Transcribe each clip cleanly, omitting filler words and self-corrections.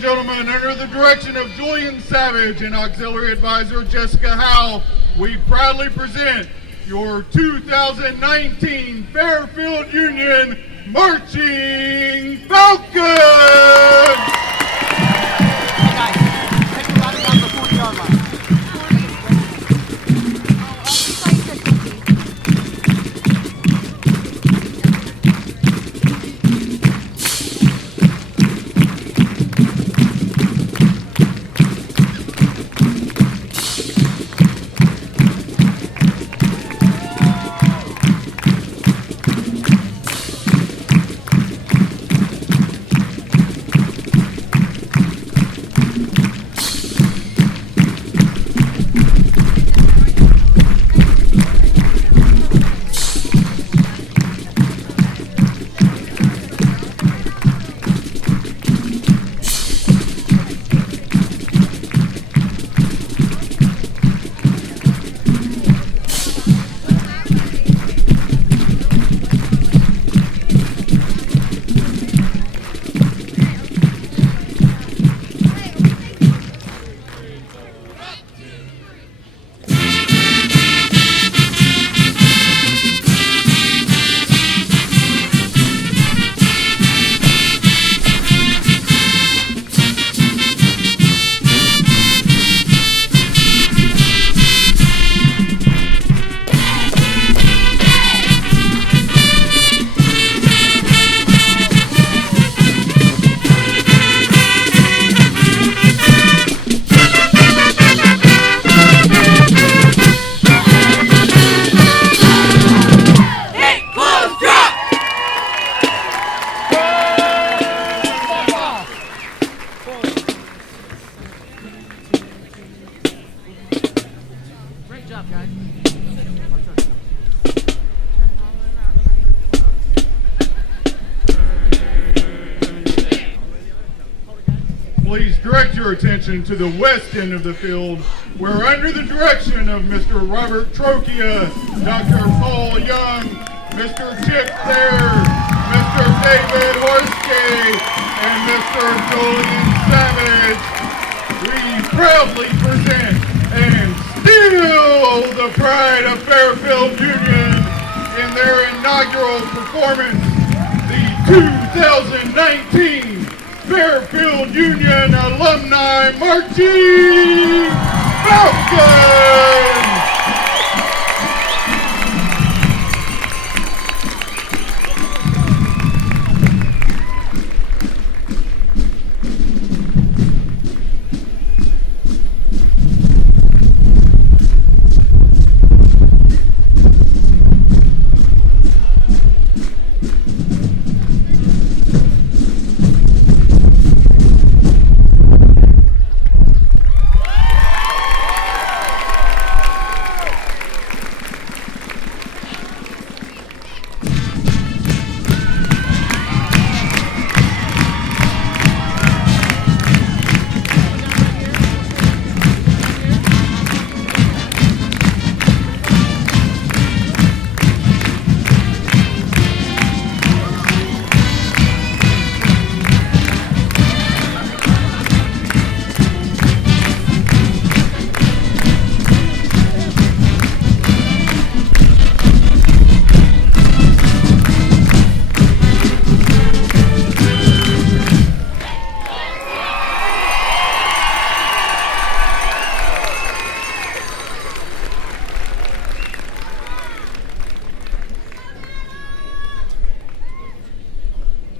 and gentlemen, under the direction of Julian Savage and Auxiliary Advisor Jessica Howe, we proudly present your 2019 Fairfield Union Marching Falcons! Please direct your attention to the west end of the field, where under the direction of Mr. Robert Trocchia, Dr. Paul Young, Mr. Chip Thayer, Mr. David Horsky, and Mr. Julian Savage, we proudly present and steal the pride of Fairfield Union in their inaugural performance, the 2019 Fairfield Union Alumni Marching Falcons!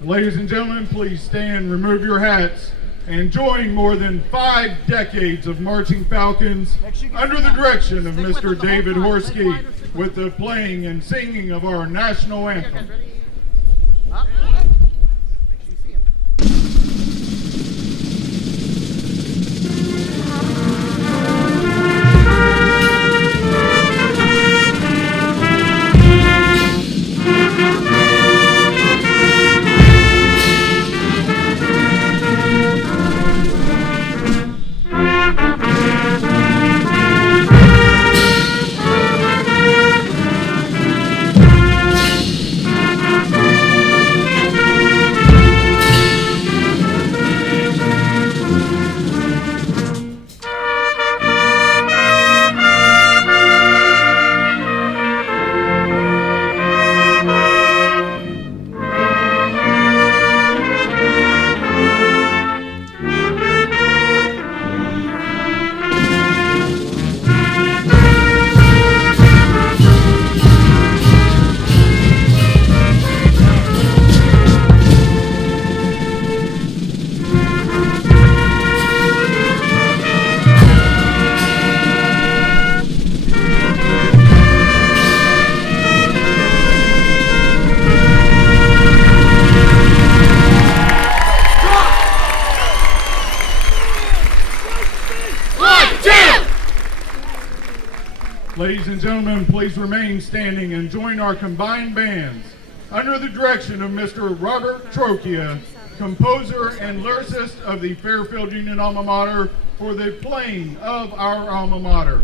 Ladies and gentlemen, please stand, remove your hats, and join more than 5 decades of marching Falcons under the direction of Mr. David Horsky with the playing and singing of our national anthem. Ladies and gentlemen, please remain standing and join our combined bands under the direction of Mr. Robert Trocchia, composer and lyricist of the Fairfield Union Alma Mater, for the playing of our alma mater.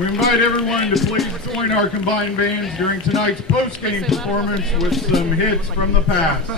We invite everyone to please join our combined bands during tonight's post-game performance with some hits from the past.